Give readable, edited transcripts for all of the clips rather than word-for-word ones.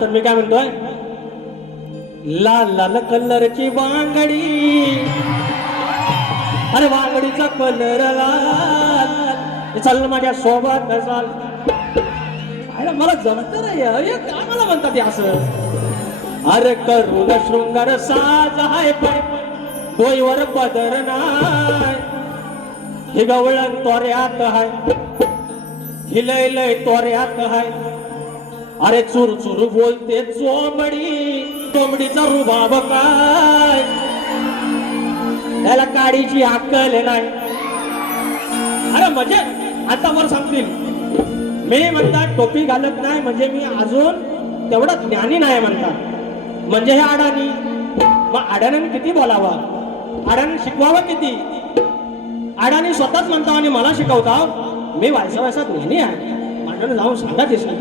तर मी काय म्हणतोय, लाल लाल कलरची वांगडी, अरे वांगडीचा कलर लाल, चल माझ्या सोबत चाल. अरे मला जमत रे, अरे काय मला म्हणतात हे असं. अरे करून शृंगार साज हाय पण डोईवर पदर नाय, हे गवळण तोऱ्यात हाय, हिलय लय तोऱ्यात हाय. अरे चूर चूर बोलते चोंबडी, कोंबडीचा रुबाब काय, त्याला काडीची अक्कल नाही. अरे म्हणजे आता मला सांगतील, मी म्हणतात टोपी घालत नाही म्हणजे मी अजून तेवढा ज्ञानी नाही म्हणतात. म्हणजे हे अडाणी, मग अडाण्याने किती बोलावा, अडाणी शिकवावं किती. अडाणी स्वतःच म्हणता आणि मला शिकवता मी वायसा ज्ञानी आहे, माझ्याने जाऊन सांगा दिसलं.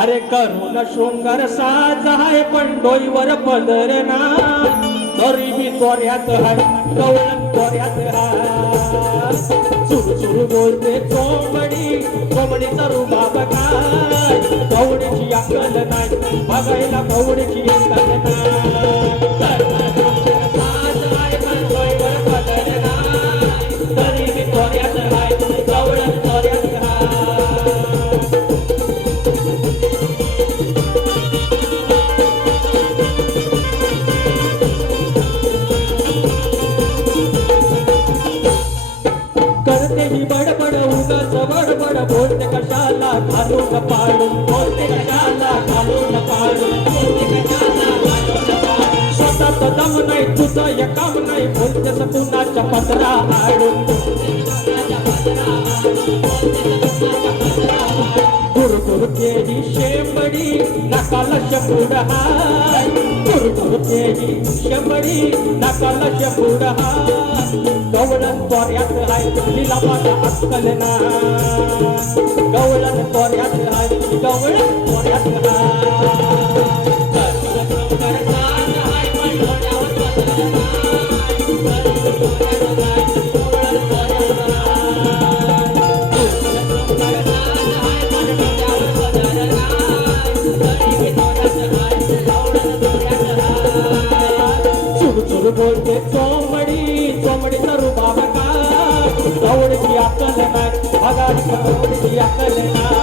अरे करून शृंगार साज हाय पण डोईवर पदर नाय, तरी बी तोऱ्यात हाय, कवळण तोऱ्यात हाय. चुर चुर बोलते चोंबडी, कोंबडीचा रुबाब काय, कवडीची अक्कल नाही, बघायला कवडीची अक्कल नाही. साज हाय पण डोईवर पदर नाय, तरी बी तोऱ्यात हाय, कवळण तोऱ्यात हाय. करते ही बडबड उगाच बडबड, बोलते कशाला घालून पाडून, बोलते कशाला घालून पाडून, बोलते कशाला घालून पाडून. स्वतःच दम नाही तुझं या काम नाही, बोलतेस कुणाच्या पदरा आडून. गुरगुरते ही शेंबडी, नकाला शबूड हाय, गुरगुरते ही शेंबडी, नकाला शबूड हाय. गवळण तोऱ्यात हाय, तिला माझा अक्कल नाय, गवळण तोऱ्यात हाय, गवळण तोऱ्यात चुर बोलते चोंबडी, चोंबडीचा रुबाब काय, कवडीची अक्कल नाही, बघायला कवडीची अक्कल नाही.